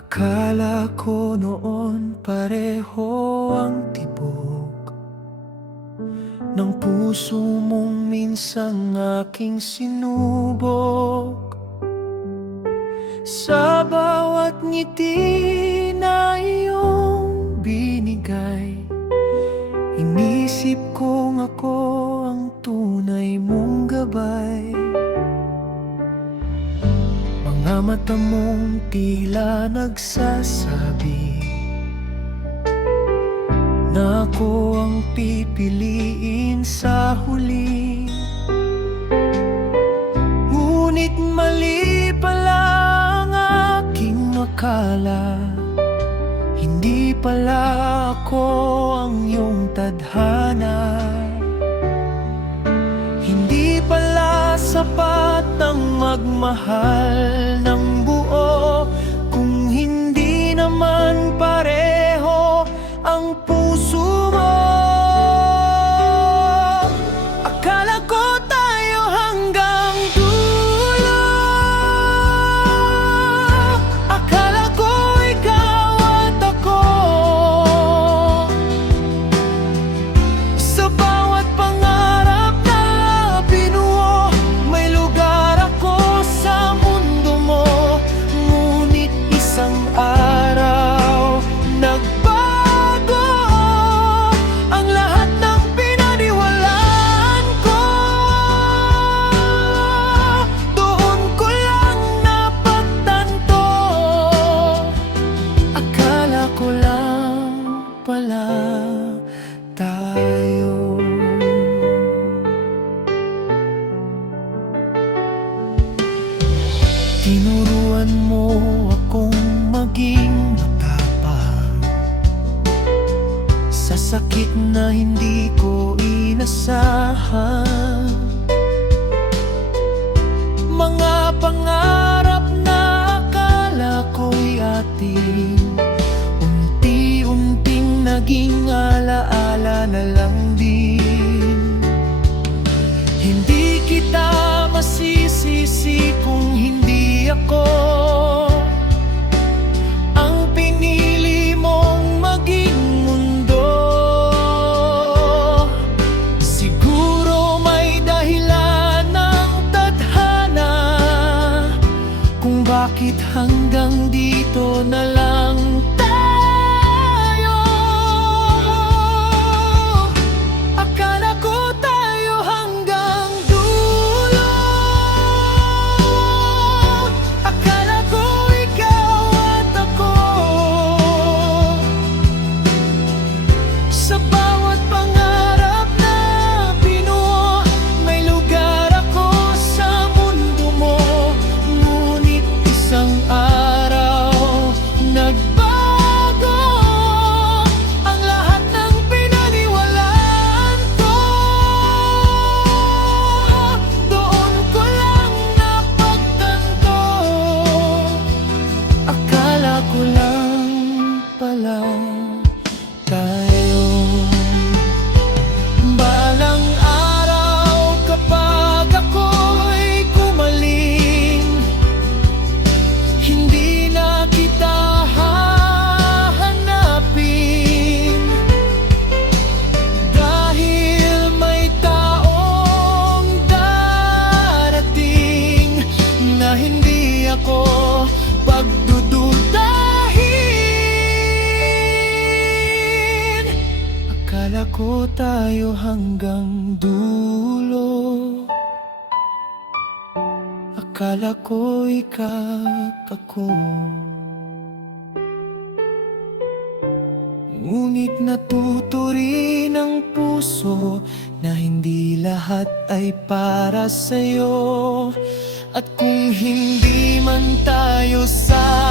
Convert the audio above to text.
Akala ko noon pareho ang tibok ng puso mong minsang aking sinubok. Sa bawat ngiti na iyong binigay, inisip kong ako ang tunay mong gabay. Mga mata mong tila nagsasabi na ako ang pipiliin sa huli. Ngunit mali pala ang aking akala, hindi pala ako ang iyong tadhana. Hindi pala sapat ang magmahal ng buo kung hindi naman pareho ang puso mo. Akala ko tayo hanggang dulo, akala ko ikaw at ako. Sa bawat pangarap na binuo, may lugar ako sa mundo mo. Ngunit isang araw nagbago ang lahat ng pinaniwalaan ko. Doon ko lang napagtanto, akala ko lang pala tayo. Tinuruan mo akong maging matapang sa sakit na hindi ko inasahan. Mga pangarap na akala ko'y ating, unti-unting naging alaala na lang din. Hindi kita masisisi kung hindi ako ang pinili mong maging mundo. Siguro may dahilan ng tadhana kung bakit hanggang dito na lang tayo. Akala ko tayo hanggang dulo, akala ko ikaw at ako. Sa bawat pangarap na binuo, may lugar ako sa mundo mo. Ngunit isang araw nagbago ang lahat ng pinaniwalaan ko. Doon ko lang napagtanto, akala ko lang pala tayo. Balang araw kapag ako'y kumaling, hindi na kita hahanapin, dahil may taong darating na hindi ako pagdududahin. Akala ko tayo hanggang dulo, akala ko ikaw at ako. Ngunit natuto rin ang puso na hindi lahat ay para sa'yo. At kung hindi man tayo sa